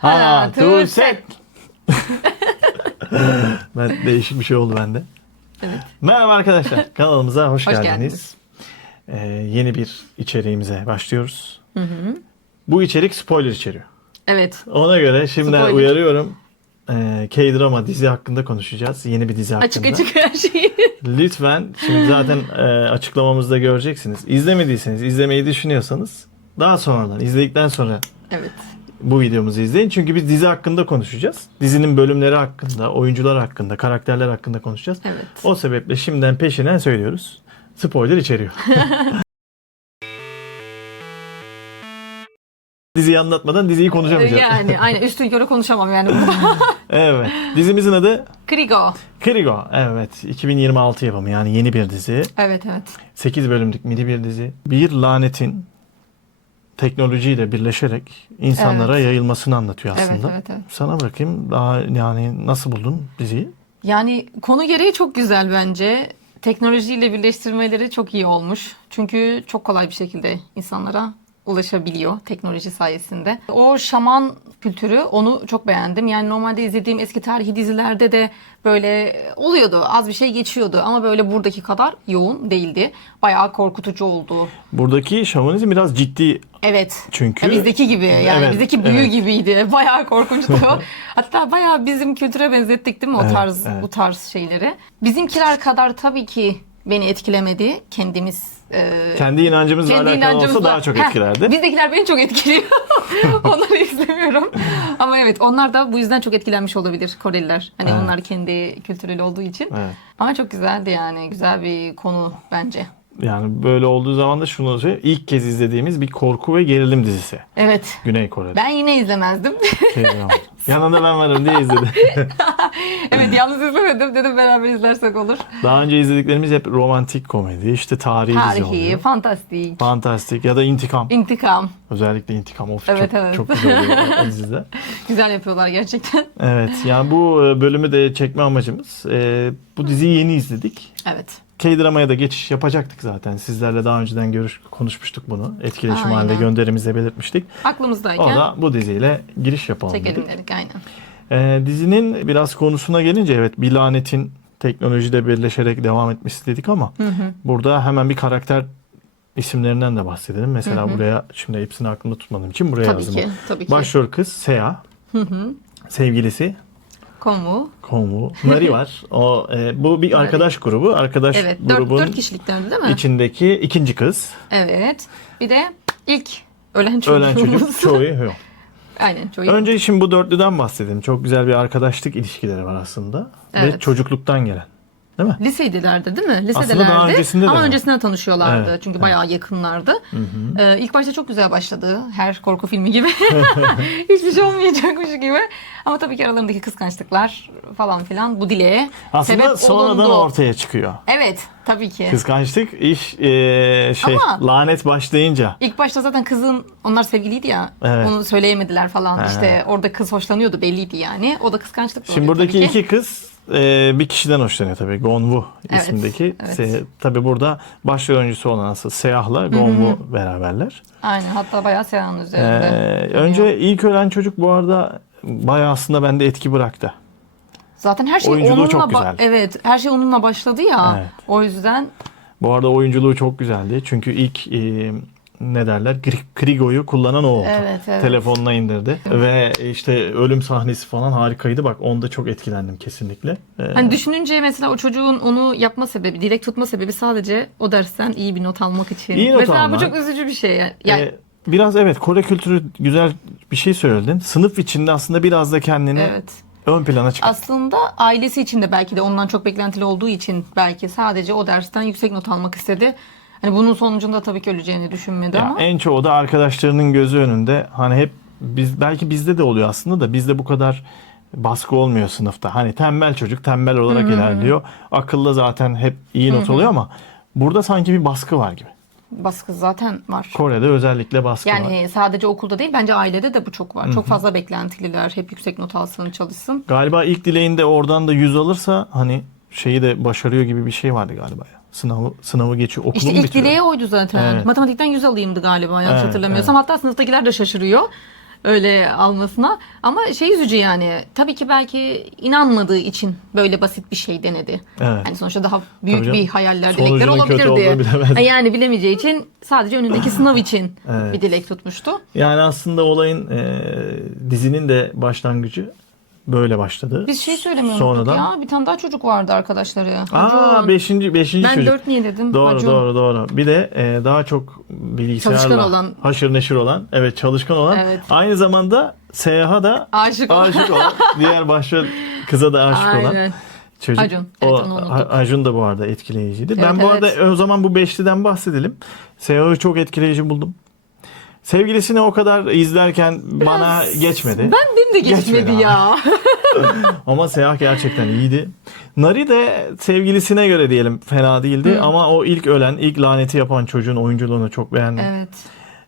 Ha, tu, set. Değişik bir şey oldu bende. Evet. Merhaba arkadaşlar. Kanalımıza hoş Hoş geldiniz. Yeni bir içeriğimize başlıyoruz. Hı hı. Bu içerik spoiler içeriyor. Evet. Ona göre şimdiden Spoiler. uyarıyorum. K-drama dizi hakkında konuşacağız. Yeni bir dizi hakkında. Açık her şeyi. Lütfen, şimdi zaten açıklamamızda göreceksiniz. İzlemediyseniz, izlemeyi düşünüyorsanız daha sonradan, izledikten sonra Evet. bu videomuzu izleyin. Çünkü biz dizi hakkında konuşacağız. Dizinin bölümleri hakkında, oyuncular hakkında, karakterler hakkında konuşacağız. Evet. O sebeple şimdiden peşinden söylüyoruz. Spoiler içeriyor. Diziyi anlatmadan diziyi konuşamayacağız. Yani aynen üstün körü konuşamam yani burada. Evet. Dizimizin adı Krigo. Krigo. Evet. 2026 yapımı, yani yeni bir dizi. Evet evet. 8 bölümlük mini bir dizi. Bir lanetin teknolojiyle birleşerek insanlara Evet. yayılmasını anlatıyor aslında. Evet, evet, evet. Sana bırakayım. Daha yani nasıl buldun diziyi? Yani konu gereği çok güzel bence. Teknolojiyle birleştirmeleri çok iyi olmuş. Çünkü çok kolay bir şekilde insanlara ulaşabiliyor teknoloji sayesinde. O şaman kültürü, onu çok beğendim. Yani normalde izlediğim eski tarihi dizilerde de böyle oluyordu. Az bir şey geçiyordu ama böyle buradaki kadar yoğun değildi. Bayağı korkutucu oldu. Buradaki şamanizm biraz ciddi Evet. çünkü. Ya bizdeki gibi yani Evet, bizdeki büyü evet. gibiydi. Bayağı korkunçtu. Hatta bayağı bizim kültüre benzettik değil mi o Evet, tarz evet. bu tarz şeyleri. Bizimkiler kadar tabii ki beni etkilemedi. Kendimiz Kendi inancımızla kendi alakalı olsa inancımızla- daha çok Heh, etkilerdi. Bizdekiler beni çok etkiliyor. Onları izlemiyorum. Ama evet, onlar da bu yüzden çok etkilenmiş olabilir, Koreliler. Hani Evet. onlar kendi kültürel olduğu için. Evet. Ama çok güzeldi yani. Güzel bir konu bence. Yani böyle olduğu zaman da şunu söyleyeyim. İlk kez izlediğimiz bir korku ve gerilim dizisi. Evet. Güney Kore'de. Ben yine izlemezdim. K-drama. Yanında ben varım diye izledim. Evet, yalnız izlemedim. Dedim beraber izlersek olur. Daha önce izlediklerimiz hep romantik komedi, işte tarihi dizi Tarihi, oluyor. fantastik, Fantastik ya da intikam. intikam. Özellikle intikam. Of, Evet, çok, evet. çok güzel oluyor o dizide. Güzel yapıyorlar gerçekten. Evet, yani bu bölümü de çekme amacımız. Bu diziyi yeni izledik. Evet. K-dramaya da geçiş yapacaktık zaten. Sizlerle daha önceden konuşmuştuk bunu. Etkileşim Aynen. halinde gönderimizde belirtmiştik. Aklımızdayken O da bu diziyle giriş yapalım çekelim dedik. dedik aynen. Dizinin biraz konusuna gelince, evet, bir lanetin teknolojide birleşerek devam etmesi dedik ama burada hemen bir karakter isimlerinden de bahsedelim. Mesela buraya, şimdi hepsini aklımda tutmadığım için buraya Tabii yazdım. ki, tabii ki. Başrol kız Sea. Sevgilisi Komu. Komu. Nari var. Bu bir arkadaş grubu. Arkadaş Evet. grubun 4 kişiliklerdi değil mi? içindeki ikinci kız. Evet. Bir de ilk ölen çocuğumuz. Ölen çocuk Choi Hyun. Aynen. Çok Önce şimdi bu dörtlüden bahsedelim. Çok güzel bir arkadaşlık ilişkileri var aslında. Ve Evet. çocukluktan gelen. Değil mi? Liseydilerdi değil mi? Lisedelerdi. Aslında daha öncesinde de ama var. öncesinden tanışıyorlardı. Evet, Çünkü bayağı yakınlardı. İlk başta çok güzel başladı. Her korku filmi gibi. Hiçbir şey olmayacakmış gibi. Ama tabii ki aralarındaki kıskançlıklar falan filan bu dileğe Aslında sebep sonradan olundu. ortaya çıkıyor. Evet, tabii ki. Kıskançlık iş Ama- lanet başlayınca. İlk başta zaten kızın, onlar sevgiliydi ya, Evet. onu söyleyemediler falan. He. İşte orada kız hoşlanıyordu, belliydi yani. O da kıskançlık Şimdi oluyor buradaki tabii ki. iki kız bir kişiden hoşlanıyor tabii. Gonwoo Evet, ismindeki. evet. Tabii burada başrol oyuncusu olan asıl Seah'la Gonwoo beraberler. Aynen, hatta bayağı Seyhan'ın üzerinde. Önce ilk ölen çocuk bu arada bayağı aslında bende etki bıraktı. Zaten her şey Oyunculuğu onunla çok güzel. evet, her şey onunla başladı ya. Evet. O yüzden Bu arada oyunculuğu çok güzeldi. Çünkü ilk ne derler? Krigo'yu kullanan o oldu. Evet, evet. Telefonuna indirdi. Ve işte ölüm sahnesi falan harikaydı. Bak, onda çok etkilendim kesinlikle. hani düşününce mesela o çocuğun onu yapma sebebi, dilek tutma sebebi sadece o dersten iyi bir not almak için. İyi not mesela almak. bu çok üzücü bir şey. Yani Biraz evet, Kore kültürü güzel bir şey söyledin. Sınıf içinde aslında biraz da kendini evet. ön plana çıkar. Aslında ailesi için de belki de ondan çok beklentili olduğu için belki sadece o dersten yüksek not almak istedi. Hani bunun sonucunda tabii ki öleceğini düşünmedi Ya ama. en çoğu da arkadaşlarının gözü önünde, hani hep belki bizde de oluyor aslında da bizde bu kadar baskı olmuyor sınıfta. Hani tembel çocuk tembel olarak ilerliyor. Akıllı zaten hep iyi not alıyor ama burada sanki bir baskı var gibi. Baskı zaten var. Kore'de özellikle baskı var. Yani sadece okulda değil, bence ailede de bu çok var. Çok fazla beklentililer. Hep yüksek not alsın, çalışsın. Galiba ilk dileğinde oradan da 100 alırsa hani şeyi de başarıyor gibi bir şey vardı galiba ya. Sınavı geçiyor, okulu İşte mu ilk bitiriyor? dileği oydu zaten. Evet. Matematikten 100 alayımdı galiba yanlış Evet, hatırlamıyorsam. Hatta sınıftakiler de şaşırıyor. öyle almasına. Ama şey üzücü yani. Tabii ki belki inanmadığı için böyle basit bir şey denedi. Evet. Yani sonuçta daha büyük Tabii bir canım. hayaller, Sonucunun dilekler kötü olabilirdi. olduğunu bilemez. Yani bilemeyeceği için sadece önündeki sınav için Evet. bir dilek tutmuştu. Yani aslında olayın dizinin de başlangıcı böyle başladı. Biz şey söylemeyi unuttuk Sonradan. ya. Bir tane daha çocuk vardı arkadaşları. Aa, Hacun. beşinci Ben çocuk. 4 niye dedim? Doğru, Hacun. doğru. Bir de daha çok bilgisayarla Çalışkan olan. haşır neşir olan, evet, çalışkan olan, Evet. aynı zamanda Seyah'a da Aşık olan. diğer başrol kıza da aşık olan Aynen. çocuk. Acun. Evet, onu unuttuk. Acun da bu arada etkileyiciydi. Evet, Ben bu evet. arada o zaman bu beşliden bahsedelim. Seyah'ı çok etkileyici buldum. Sevgilisini o kadar izlerken bana geçmedi. Benim de geçmedi Geçmedi ya. Ama Seyah gerçekten iyiydi. Nari de sevgilisine göre diyelim fena değildi. Ama o ilk ölen, ilk laneti yapan çocuğun oyunculuğunu çok beğendim.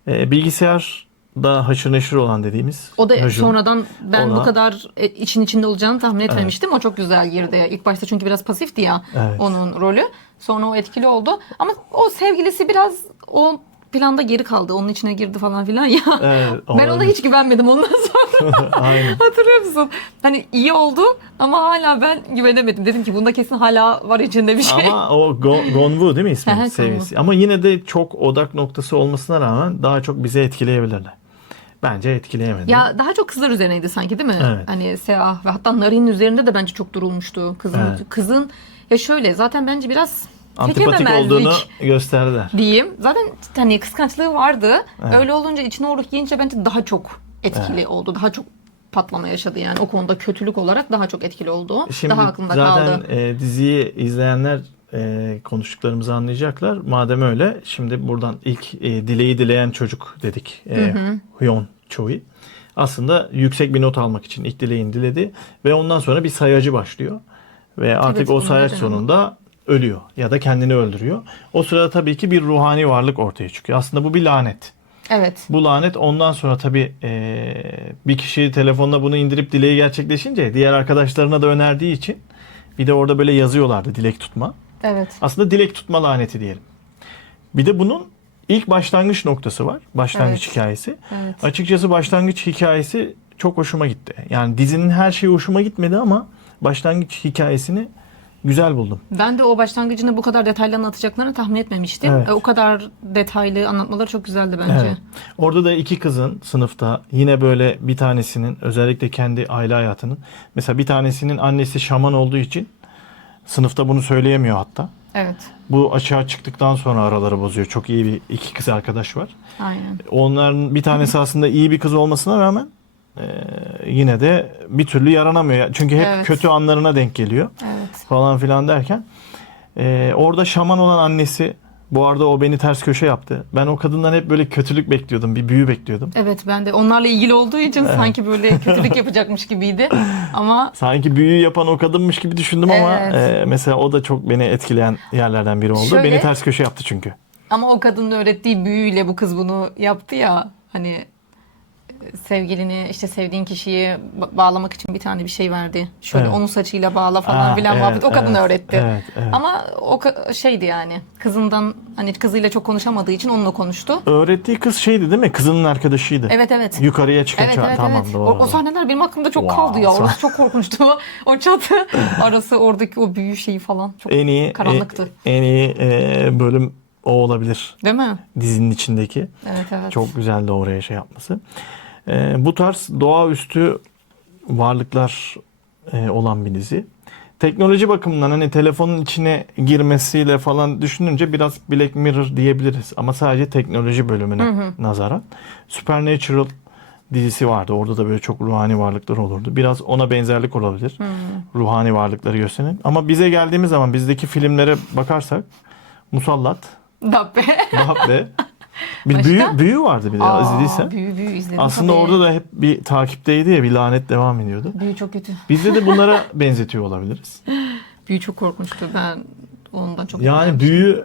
Evet. Bilgisayarda haşır neşir olan dediğimiz. O da Hacun. sonradan ben Ona- bu kadar için içinde olacağını tahmin etmemiştim. O çok güzel girdi. İlk başta çünkü biraz pasifti ya Evet. onun rolü. Sonra o etkili oldu. Ama o sevgilisi biraz o planda geri kaldı. Onun içine girdi falan filan ya. Evet, Ben ona hiç güvenmedim ondan sonra. Aynen. Hatırlıyor musun? Hani iyi oldu ama hala ben güvenemedim. Dedim ki bunda kesin hala var içinde bir şey. Ama o Gonwu değil mi ismi? Aha, Sevgilisi. Ama yine de çok odak noktası olmasına rağmen daha çok bizi etkileyebilirler. Bence etkileyemedi. Ya daha çok kızlar üzerineydi sanki değil mi? Evet. Hani Seah ve hatta Nari'nin üzerinde de bence çok durulmuştu. Evet. Kızın ya şöyle zaten bence biraz Antipatik çekememezlik olduğunu gösterdiler. diyeyim. Zaten hani kıskançlığı vardı. Evet. Öyle olunca içine o ruh girince bence daha çok etkili oldu. Daha çok patlama yaşadı yani. O konuda kötülük olarak daha çok etkili oldu. Şimdi Daha aklımda zaten kaldı. diziyi izleyenler konuştuklarımızı anlayacaklar. Madem öyle, şimdi buradan ilk dileği dileyen çocuk dedik. Hyon Choi. Aslında yüksek bir not almak için ilk dileğini diledi ve ondan sonra bir sayacı başlıyor. Ve artık Evet, o onu sayaç neden sonunda ölüyor ya da kendini öldürüyor. O sırada tabii ki bir ruhani varlık ortaya çıkıyor. Aslında bu bir lanet. Evet. Bu lanet ondan sonra tabii bir kişi telefonla bunu indirip dileği gerçekleşince diğer arkadaşlarına da önerdiği için bir de orada böyle yazıyorlardı dilek tutma. Evet. Aslında dilek tutma laneti diyelim. Bir de bunun ilk başlangıç noktası var. Başlangıç Evet. hikayesi. Evet. Açıkçası başlangıç hikayesi çok hoşuma gitti. Yani dizinin her şeyi hoşuma gitmedi ama başlangıç hikayesini güzel buldum. Ben de o başlangıcını bu kadar detaylı anlatacaklarını tahmin etmemiştim. Evet. O kadar detaylı anlatmaları çok güzeldi bence. Evet. Orada da iki kızın sınıfta yine böyle bir tanesinin özellikle kendi aile hayatının, mesela bir tanesinin annesi şaman olduğu için sınıfta bunu söyleyemiyor hatta. Evet. Bu açığa çıktıktan sonra araları bozuyor. Çok iyi bir iki kız arkadaş var. Aynen. Onların bir tanesi aslında iyi bir kız olmasına rağmen yine de bir türlü yaranamıyor. Çünkü hep Evet. kötü anlarına denk geliyor Evet. falan filan derken orada şaman olan annesi, bu arada o beni ters köşe yaptı. Ben o kadından hep böyle kötülük bekliyordum. Bir büyü bekliyordum. Evet, ben de onlarla ilgili olduğu için sanki böyle kötülük yapacakmış gibiydi. Ama Sanki büyü yapan o kadınmış gibi düşündüm ama Evet. mesela o da çok beni etkileyen yerlerden biri oldu. Şöyle- Beni ters köşe yaptı çünkü. ama o kadının öğrettiği büyüyle bu kız bunu yaptı ya. Hani sevgilini işte sevdiğin kişiyi bağlamak için bir tane bir şey verdi. Şöyle Evet. onun saçıyla bağla falan filan muhabbet. O kadın öğretti. Evet. Ama o şeydi yani. Kızından hani kızıyla çok konuşamadığı için onunla konuştu. Öğrettiği kız şeydi değil mi? Kızının arkadaşıydı. Evet. Yukarıya çıkan Evet. tamam, doğru. O sahneler benim aklımda çok Wow. kaldı ya. Orası çok korkunçtu. O çatı arası oradaki o büyü şeyi falan çok En iyi karanlıktı. en iyi bölüm o olabilir. Değil mi? Dizinin içindeki. Evet. Çok güzeldi oraya şey yapması. Bu tarz doğaüstü varlıklar olan bir dizi. Teknoloji bakımından hani telefonun içine girmesiyle falan düşününce biraz Black Mirror diyebiliriz. Ama sadece teknoloji bölümüne nazaran. Supernatural dizisi vardı. Orada da böyle çok ruhani varlıklar olurdu. Biraz ona benzerlik olabilir. Ruhani varlıkları gösteren. Ama bize geldiğimiz zaman bizdeki filmlere bakarsak Musallat, Dabbe. Dabbe, bir Başka? büyü vardı bir de izlediysen. Büyü izledim. Aslında tabii. orada da hep bir takipteydi ya, bir lanet devam ediyordu. Büyü çok kötü. Bizde de bunlara benzetiyor olabiliriz. Büyü çok korkunçtu. Ben ondan çok Yani etkilenmiştim. büyü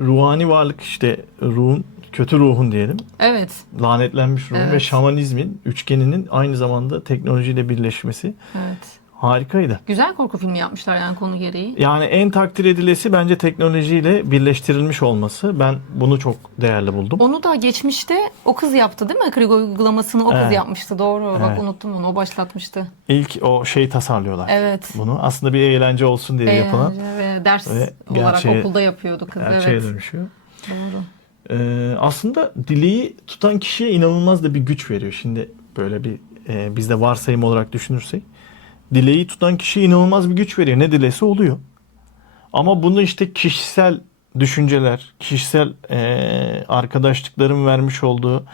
ruhani varlık, işte ruhun, kötü ruhun diyelim. Evet. Lanetlenmiş ruhun Evet. ve şamanizmin üçgeninin aynı zamanda teknolojiyle birleşmesi. Evet. Harikaydı. Güzel korku filmi yapmışlar yani konu gereği. Yani en takdir edilesi bence teknolojiyle birleştirilmiş olması. Ben bunu çok değerli buldum. Onu da geçmişte o kız yaptı değil mi? Krigo uygulamasını o kız Evet. yapmıştı. Doğru. Bak Evet. unuttum onu. O başlatmıştı. İlk o şeyi tasarlıyorlar. Evet. Bunu aslında bir eğlence olsun diye yapılan Eğlence ve ders ve olarak gerçeğe- okulda yapıyordu kız. gerçeğe Evet. dönüşüyor. Doğru. Aslında dileği tutan kişiye inanılmaz da bir güç veriyor. Şimdi böyle bir biz de varsayım olarak düşünürsek. Dileği tutan kişiye inanılmaz bir güç veriyor. Ne dilese oluyor. Ama bunu işte kişisel düşünceler, kişisel arkadaşlıkların vermiş olduğu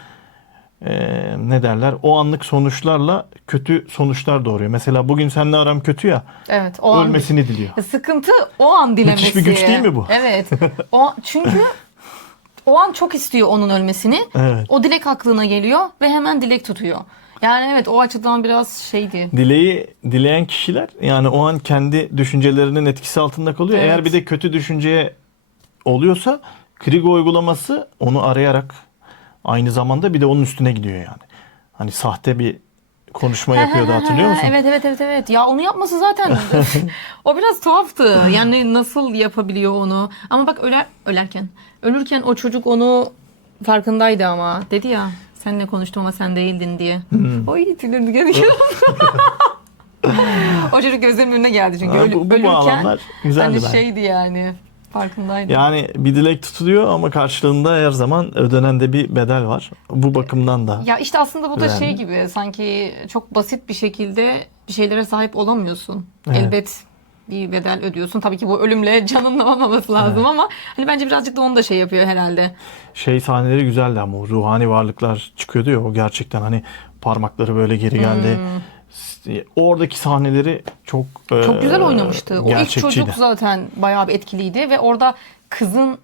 ne derler? O anlık sonuçlarla kötü sonuçlar doğuruyor. Mesela bugün seninle aram kötü ya. Evet. O an Ölmesini diliyor. sıkıntı o an dilemesi. Müthiş bir güç değil mi bu? Evet. Çünkü o an çok istiyor onun ölmesini. Evet. O dilek aklına geliyor ve hemen dilek tutuyor. Yani evet o açıdan biraz şeydi. Dileği dileyen kişiler yani o an kendi düşüncelerinin etkisi altında kalıyor. Evet. Eğer bir de kötü düşünceye oluyorsa Krigo uygulaması onu arayarak aynı zamanda bir de onun üstüne gidiyor yani. Hani sahte bir konuşma yapıyordu hatırlıyor musun? Evet. Ya onu yapması zaten o biraz tuhaftı. Yani nasıl yapabiliyor onu? Ama bak ölürken o çocuk onu farkındaydı ama dedi ya seninle konuştum ama sen değildin diye. O iyi tüylerini geliyor. O çocuk gözlerimin önüne geldi çünkü Ha, bu ölürken bağlamlar güzeldi hani bence. şeydi yani farkındaydı. Yani bir dilek tutuluyor ama karşılığında her zaman ödenen de bir bedel var. Bu bakımdan da. Ya işte aslında bu da Önemli. şey gibi sanki çok basit bir şekilde bir şeylere sahip olamıyorsun. Evet. Elbet bir bedel ödüyorsun. Tabii ki bu ölümle canınla olmaması lazım ama hani bence birazcık da onu da şey yapıyor herhalde. Şey sahneleri güzeldi ama o ruhani varlıklar çıkıyordu ya o gerçekten hani parmakları böyle geri geldi. Oradaki sahneleri çok Çok güzel oynamıştı. O ilk gerçekçiydi. çocuk zaten bayağı bir etkiliydi ve orada kızın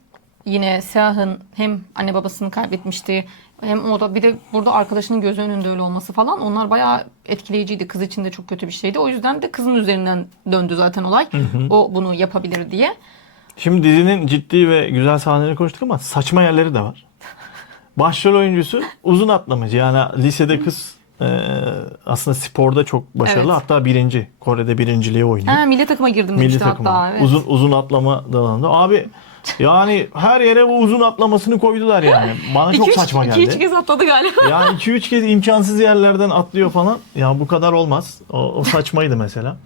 yine Seah'ın hem anne babasını kaybetmişti hem o da bir de burada arkadaşının gözü önünde öyle olması falan onlar bayağı etkileyiciydi. Kız için de çok kötü bir şeydi. O yüzden de kızın üzerinden döndü zaten olay. O bunu yapabilir diye. Şimdi dizinin ciddi ve güzel sahneleri konuştuk ama saçma yerleri de var. Başrol oyuncusu uzun atlamacı. Yani lisede kız aslında sporda çok başarılı. Evet. Hatta birinci. Kore'de birinciliğe oynuyor. Ha, milli takıma girdim Milli demişti takıma. hatta. Evet. Uzun atlama dalında. Abi yani her yere o uzun atlamasını koydular yani. Bana çok saçma geldi. 2-3 kez atladı galiba. Yani 2-3 kez imkansız yerlerden atlıyor falan. Ya bu kadar olmaz. O saçmaydı mesela.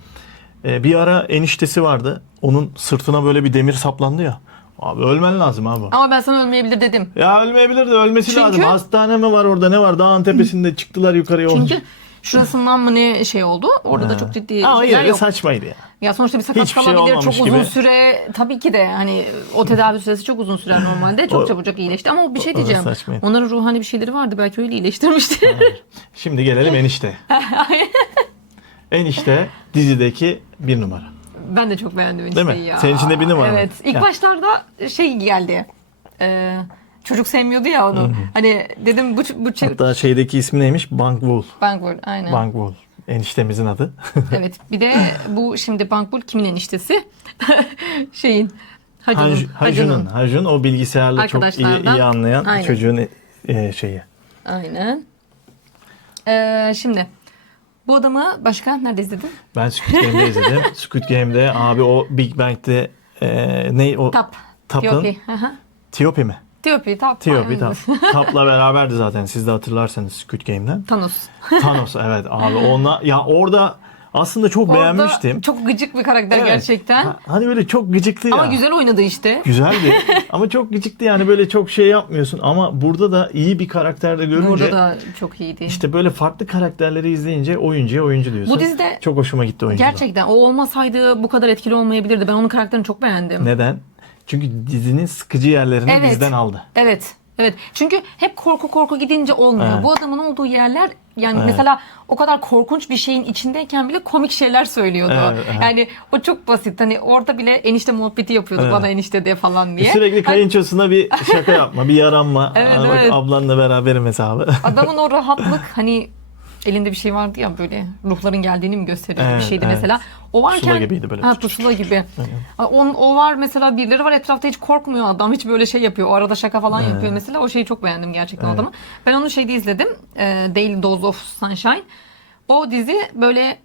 Bir ara eniştesi vardı. Onun sırtına böyle bir demir saplandı ya. Abi ölmen lazım abi. Ama ben sana ölmeyebilir dedim. Ya ölmeyebilir de ölmesi Çünkü- lazım. Hastane mi var orada ne var? Dağın tepesinde çıktılar yukarıya. Çünkü şurasından mı ne şey oldu? Orada da çok ciddi Ama şeyler yine de yok. saçmaydı ya. Ya sonuçta bir sakat Hiçbir şey kalabilir. olmamış Çok uzun gibi. süre tabii ki de hani o tedavi süresi çok uzun sürer normalde. Çok çabucak iyileşti ama bir şey o da diyeceğim. saçmaydı. Onların ruhani bir şeyleri vardı. Belki öyle iyileştirmişti. Şimdi gelelim enişte. Enişte dizideki bir numara. Ben de çok beğendim Değil mi? enişteyi ya. Senin için de bir numara mı? Evet. İlk Ya. başlarda şey geldi. Çocuk sevmiyordu ya onu. Hani dedim bu Hatta şeydeki ismi neymiş? Bangwul. Bangwul aynen. Bangwul. Eniştemizin adı. Evet. Bir de bu şimdi Bangwul kimin eniştesi? Şeyin. Hacun'un. Hacun o bilgisayarla çok iyi, Arkadaşlardan. iyi anlayan Aynen. çocuğun şeyi. Aynen. Şimdi bu adamı başka nerede izledin? Ben Squid Game'de izledim. Squid Game'de abi o Big Bang'de ne o? Tap'ın. T.O.P. Hı hı. T.O.P. mi? T.O.P. Tap. T.O.P. Aynen. Tap. Tap'la beraberdi zaten siz de hatırlarsanız Squid Game'den. Thanos. Thanos evet abi ona ya orada aslında çok beğenmiştim. Orada çok gıcık bir karakter Evet. gerçekten. Hani böyle çok gıcıktı ya. Ama güzel oynadı işte. Güzeldi ama çok gıcıktı yani böyle çok şey yapmıyorsun ama burada da iyi bir karakterde görünce Burada da çok iyiydi. işte böyle farklı karakterleri izleyince oyuncuya oyuncu diyorsun. Bu dizide çok hoşuma gitti oyuncu. gerçekten o olmasaydı bu kadar etkili olmayabilirdi. Ben onun karakterini çok beğendim. Neden? Çünkü dizinin sıkıcı yerlerini Evet. bizden aldı. Evet. Evet. Çünkü hep korku gidince olmuyor. Evet. Bu adamın olduğu yerler yani Evet. mesela o kadar korkunç bir şeyin içindeyken bile komik şeyler söylüyordu. Evet, evet. Yani o çok basit. Hani orada bile enişte muhabbeti yapıyordu Evet. bana enişte de falan diye. Sürekli kayınçosuna bir şaka yapma, bir yaranma. Evet, Aa, bak evet. ablanla beraberim hesabı. Adamın o rahatlık hani elinde bir şey vardı ya böyle ruhların geldiğini mi gösteriyor bir Evet, şeydi evet. mesela. O varken Pusula gibiydi böyle. Ha, pusula gibi. O var mesela birileri var etrafta hiç korkmuyor adam. Hiç böyle şey yapıyor. O arada şaka falan yapıyor mesela. O şeyi çok beğendim gerçekten Evet. adamı. Ben onu şeyde izledim. Daily Dose of Sunshine. O dizi böyle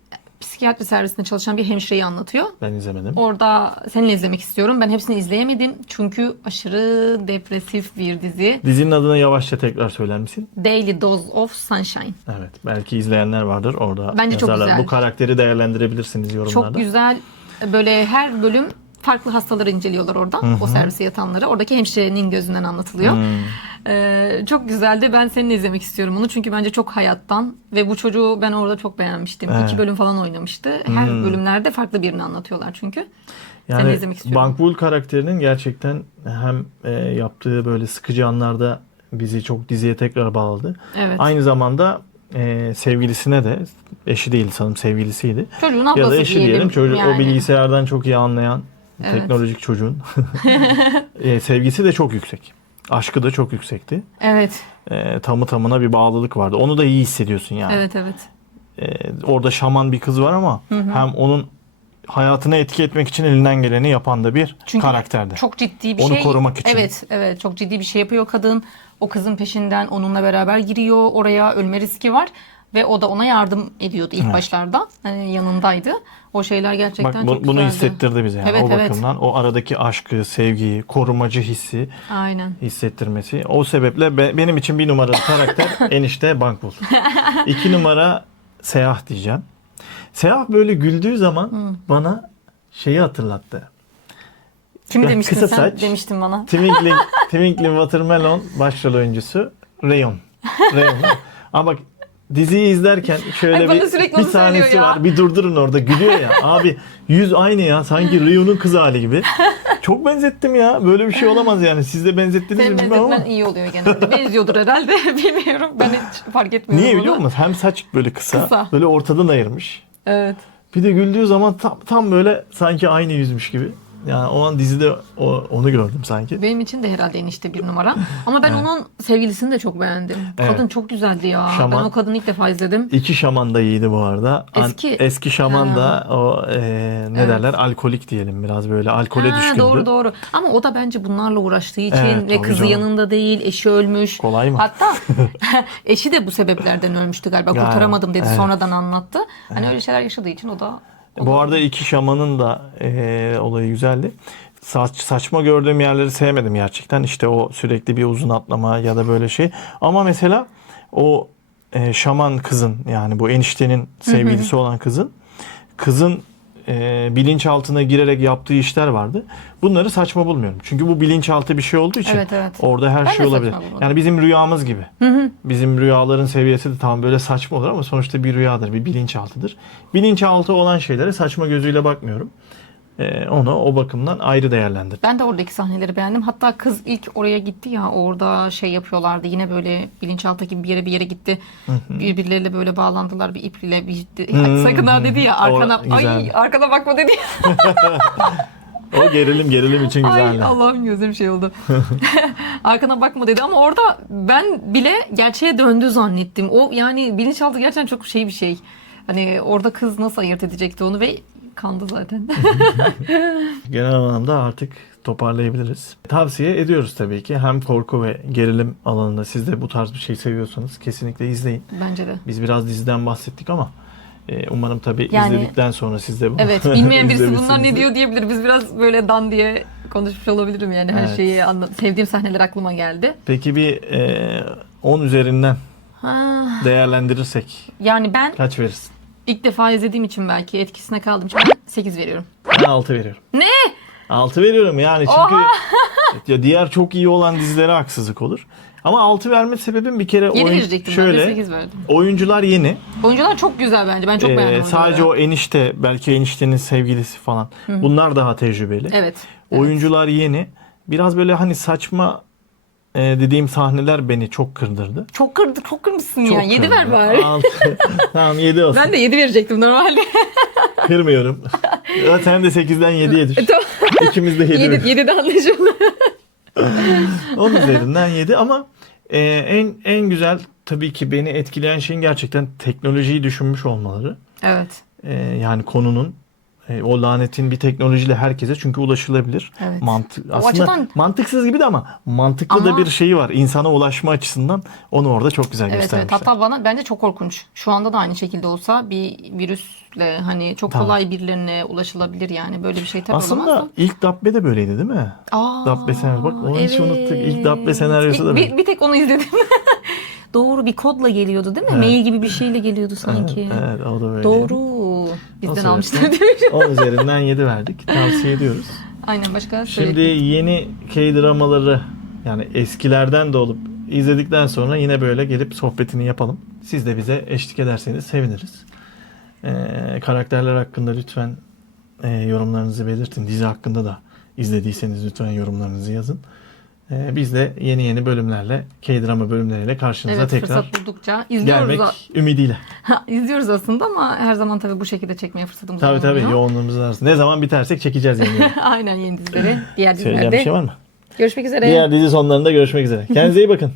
psikiyatri servisinde çalışan bir hemşireyi anlatıyor. Ben izlemedim. Orada seninle izlemek istiyorum. Ben hepsini izleyemedim. Çünkü aşırı depresif bir dizi. Dizinin adını yavaşça tekrar söyler misin? Daily Dose of Sunshine. Evet. Belki izleyenler vardır orada. Bence çok yazarlar. güzel. Bu karakteri değerlendirebilirsiniz yorumlarda. Çok güzel. Böyle her bölüm farklı hastaları inceliyorlar orada. O servise yatanları. Oradaki hemşirenin gözünden anlatılıyor. Çok güzeldi. Ben seninle izlemek istiyorum onu. Çünkü bence çok hayattan ve bu çocuğu ben orada çok beğenmiştim. Evet. 2 bölüm falan oynamıştı. Her bölümlerde farklı birini anlatıyorlar çünkü. Seninle Yani izlemek istiyorum. Bankbul karakterinin gerçekten hem yaptığı böyle sıkıcı anlarda bizi çok diziye tekrar bağladı. Evet. Aynı zamanda sevgilisine de, eşi değil sanırım, sevgilisiydi. Çocuğun Ya ablası da eşi diyelim. Çocuk, yani. o bilgisayardan çok iyi anlayan Evet. teknolojik çocuğun sevgisi de çok yüksek. Aşkı da çok yüksekti. Evet. Tamı tamına bir bağlılık vardı. Onu da iyi hissediyorsun yani. Evet, evet. Orada şaman bir kız var ama hem onun hayatına etki etmek için elinden geleni yapan da bir Çünkü karakterdi. çok ciddi bir Onu şey. korumak için. Evet, evet. Çok ciddi bir şey yapıyor kadın. O kızın peşinden onunla beraber giriyor. Oraya ölme riski var. Ve o da ona yardım ediyordu ilk başlarda. Hani yanındaydı. O şeyler gerçekten Bak çok bunu güzeldi. hissettirdi bize yani. Evet, O evet. bakımdan o aradaki aşkı, sevgiyi, korumacı hissi Aynen. hissettirmesi. O sebeple benim için bir numaralı karakter enişte Bankbul. 2 numara Seyah diyeceğim. Seyah böyle güldüğü zaman bana şeyi hatırlattı. Kimi Ya, demiştin kısa sen? saç. Demiştin bana. Twinkling Watermelon başrol oyuncusu Rayon. Rayon. Ama bak diziyi izlerken şöyle Ay, bana sürekli bir onu söylüyor sahnesi ya. var. Bir durdurun orada. Gülüyor ya. Abi yüz aynı ya. Sanki Rayon'un kız hali gibi. Çok benzettim ya. Böyle bir şey olamaz yani. Siz de benzettiniz Senin mi bilmiyorum ama. benzetmen iyi oluyor genelde. Benziyordur herhalde. Bilmiyorum. Ben hiç fark etmiyorum. Niye biliyor onu. musun? Hem saç böyle kısa. Kısa. Böyle ortadan ayırmış. Evet. Bir de güldüğü zaman tam böyle sanki aynı yüzmüş gibi. Yani o an dizide onu gördüm sanki. Benim için de herhalde enişte 1 numara. Ama ben onun sevgilisini de çok beğendim. Evet. Kadın çok güzeldi ya. Şaman. Ben o kadını ilk defa izledim. 2 şaman da iyiydi bu arada. Eski. Şaman da o ne Evet. derler, alkolik diyelim, biraz böyle alkole Ha, düşkündü. doğru. Ama o da bence bunlarla uğraştığı için Evet, ve tabii kızı canım. yanında değil, eşi ölmüş. Kolay mı? Hatta eşi de bu sebeplerden ölmüştü galiba. Yani, Kurtaramadım dedi, evet. sonradan anlattı. Hani öyle şeyler yaşadığı için o da Bu arada 2 şamanın da olayı güzeldi. Saçma gördüğüm yerleri sevmedim gerçekten. İşte o sürekli bir uzun atlama ya da böyle şey. Ama mesela o şaman kızın, yani bu eniştenin sevgilisi olan kızın bilinçaltına girerek yaptığı işler vardı. Bunları saçma bulmuyorum. Çünkü bu bilinçaltı bir şey olduğu için Evet, evet. orada her Ben de şey olabilir. saçma bulmadım. Yani bizim rüyamız gibi. Bizim rüyaların seviyesi de tam böyle saçma olur ama sonuçta bir rüyadır, bir bilinçaltıdır. Bilinçaltı olan şeylere saçma gözüyle bakmıyorum. Onu o bakımdan ayrı değerlendirdim. ben de oradaki sahneleri beğendim. Hatta kız ilk oraya gitti ya, orada şey yapıyorlardı. Yine böyle bilinçaltı gibi bir yere gitti. Birbirleriyle böyle bağlandılar bir iple. Sakın ha dedi ya, arkana güzel. arkana bakma dedi ya. O gerilim için Ay güzeldi. Allah'ım, gözüm şey oldu. Arkana bakma dedi ama orada ben bile gerçeğe döndü zannettim. O yani bilinçaltı gerçekten çok şey bir şey. Hani orada kız nasıl ayırt edecekti onu ve kandı zaten. Genel anlamda artık toparlayabiliriz. Tavsiye ediyoruz tabii ki. Hem korku ve gerilim alanında siz de bu tarz bir şey seviyorsanız kesinlikle izleyin. Bence de. Biz biraz diziden bahsettik ama umarım tabii Yani- izledikten sonra siz de bu Evet, bilmeyen birisi bunlar ne izlemişsinizdir. diyor diyebilir. Biz biraz böyle dan diye konuşmuş olabilirim yani. Her Evet. şeyi sevdiğim sahneler aklıma geldi. Peki bir 10 üzerinden Ha, değerlendirirsek yani ben kaç verirsin? ilk defa izlediğim için belki etkisine kaldığım için ben 8 veriyorum. Ben 6 veriyorum. Ne? 6 veriyorum yani çünkü ya diğer çok iyi olan dizilere haksızlık olur. Ama 6 verme sebebim bir kere 7 verecektim ben de şöyle 8 verdim. oyuncular yeni. Oyuncular çok güzel bence. Ben çok beğendim Sadece oyuncuları. o enişte, belki eniştenin sevgilisi falan. Bunlar daha tecrübeli. Evet. Oyuncular yeni. Biraz böyle hani saçma dediğim sahneler beni çok kırdırdı. Çok kırmışsın ya. Çok 7 ver kırdı. bari. Tamam 7 olsun. Ben de 7 verecektim normalde. Kırmıyorum. Ya sen de 8'den 7'ye düş. Tamam. İkimiz de 7. 7'de anlaşıldı. 10 üzerinden 7 ama en güzel tabii ki beni etkileyen şeyin gerçekten teknolojiyi düşünmüş olmaları. Evet. Yani konunun O lanetin bir teknolojiyle herkese çünkü ulaşılabilir. Evet. Aslında açıdan- mantıksız gibi de ama mantıklı da Ama- bir şeyi var. İnsana ulaşma açısından onu orada çok güzel Evet, evet. göstermişler. Hatta bence çok korkunç. Şu anda da aynı şekilde olsa bir virüsle hani çok Tamam. kolay birilerine ulaşılabilir yani. Böyle bir şey tabii olamaz Aslında da. ilk Dabbe de böyleydi değil mi? Dabbe senaryosu. Bak onu hiç unuttuk. İlk Dabbe senaryosu da böyle. Bir tek onu izledim. Doğru, bir kodla geliyordu değil mi? Mail gibi bir şeyle geliyordu sanki. Evet, o da böyle. Doğru. O Bizden sebepten almışlar demiş. 10 üzerinden 7 verdik. Tavsiye ediyoruz. Aynen, başka Şimdi söyleyeyim. yeni K-dramaları yani eskilerden de olup izledikten sonra yine böyle gelip sohbetini yapalım. Siz de bize eşlik ederseniz seviniriz. Karakterler hakkında lütfen yorumlarınızı belirtin. Dizi hakkında da izlediyseniz lütfen yorumlarınızı yazın. Biz de yeni bölümlerle, K-drama bölümleriyle karşınıza Evet, tekrar fırsat buldukça izliyoruz. gelmek ümidiyle. İzliyoruz aslında ama her zaman tabii bu şekilde çekmeye fırsatımız Tabii olmuyor. yoğunluğumuz arasında. Ne zaman bitersek çekeceğiz yeni. Aynen, yeni dizileri. Diğer Söyleyeceğim bir dizilerde. şey var mı? Görüşmek üzere. Diğer dizi sonlarında görüşmek üzere. Kendinize iyi bakın.